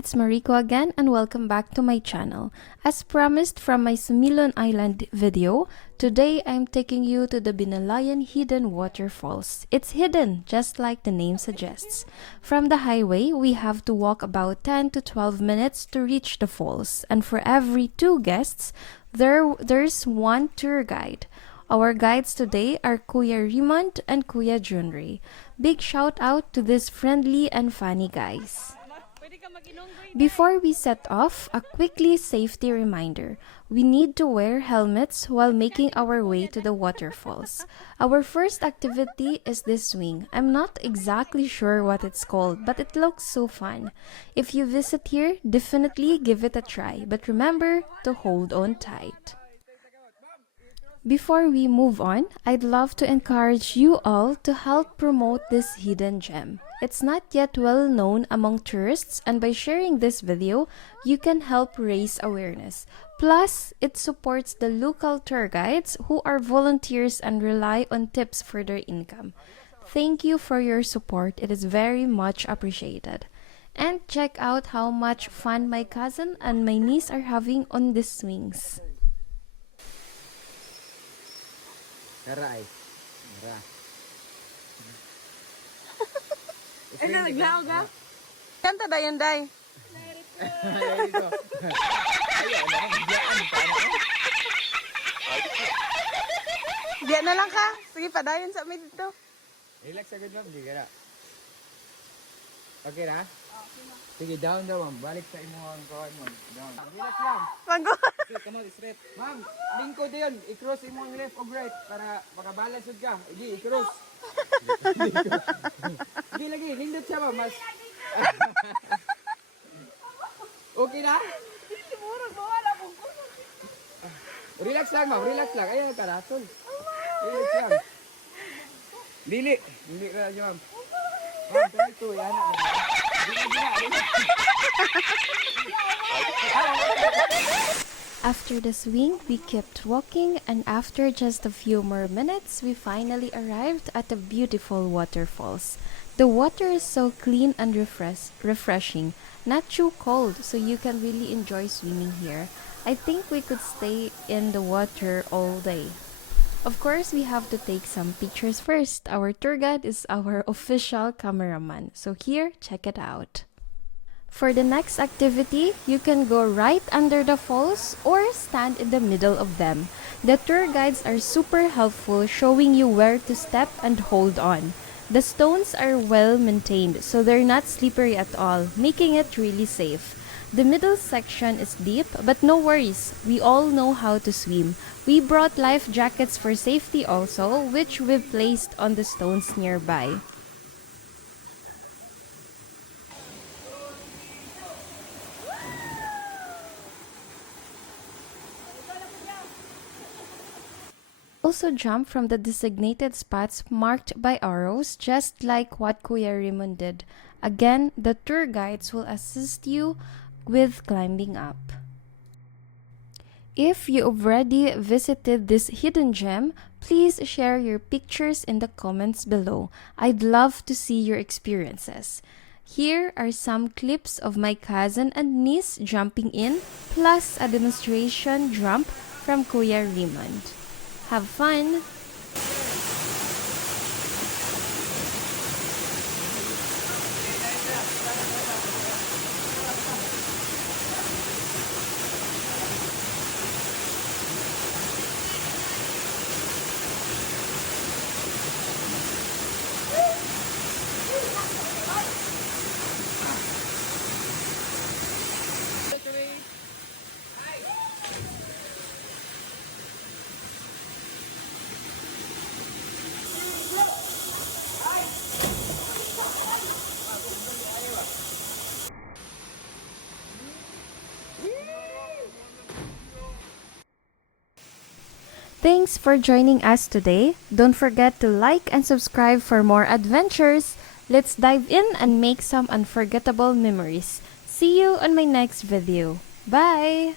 it's Mariko again and welcome back to my channel. As promised from my Sumilon Island video, today I'm taking you to the Binalayan hidden waterfalls. It's hidden, just like the name suggests. From the highway, we have to walk about 10 to 12 minutes to reach the falls, and for every 2 guests, there's one tour guide. Our guides today are Kuya Raymond and Kuya Junri. Big shout out to these friendly and funny guys. Before we set off, a quickly safety reminder. We need to wear helmets while making our way to the waterfalls. Our first activity is this swing. I'm not exactly sure what it's called, but it looks so fun. If you visit here, definitely give it a try, but remember to hold on tight. Before we move on, I'd love to encourage you all to help promote this hidden gem. It's not yet well known among tourists, and by sharing this video, you can help raise awareness. Plus, it supports the local tour guides who are volunteers and rely on tips for their income. Thank you for your support. It is very much appreciated. And check out how much fun my cousin and my niece are having on these swings. Karay. Mara. Ano, naglaog ka? Kanta da yun, day. Diyan na lang ka. Sige, padayon sa amin dito. Relax agad ma'am, hindi ka na. Okay na? Sige, down daw ma'am. Balik sa imo ang kawan mo. Down. Relax lang. Pagod. Okay, come on, straight. Ma'am, lingkod yun. I-cross imo ang left o right para makabalance ka. Hindi, i-cross. Hindi lagi, lindot siya ma'am. Mas... Okay na? Relax lang ma'am, relax lang. Ayan ka na, tol. Relax lang. Dili. Dili ka na siya ma'am. Ma'am, try to. Yan na. After the swing, we kept walking, and after just a few more minutes, we finally arrived at the beautiful waterfalls. The water is so clean and refreshing, not too cold, so you can really enjoy swimming here. I think we could stay in the water all day. Of course, we have to take some pictures first. Our tour guide is our official cameraman, so here, check it out. For the next activity, you can go right under the falls or stand in the middle of them. The tour guides are super helpful, showing you where to step and hold on. The stones are well maintained, so they're not slippery at all, making it really safe. The middle section is deep, but no worries, we all know how to swim. We brought life jackets for safety also, which we've placed on the stones nearby. Also jump from the designated spots marked by arrows, just like what Kuya Raymond did. Again, the tour guides will assist you with climbing up. If you already visited this hidden gem, please share your pictures in the comments below. I'd love to see your experiences. Here are some clips of my cousin and niece jumping in, plus a demonstration jump from Kuya Raymond. Have fun! Thanks for joining us today. Don't forget to like and subscribe for more adventures. Let's dive in and make some unforgettable memories. See you on my next video. Bye!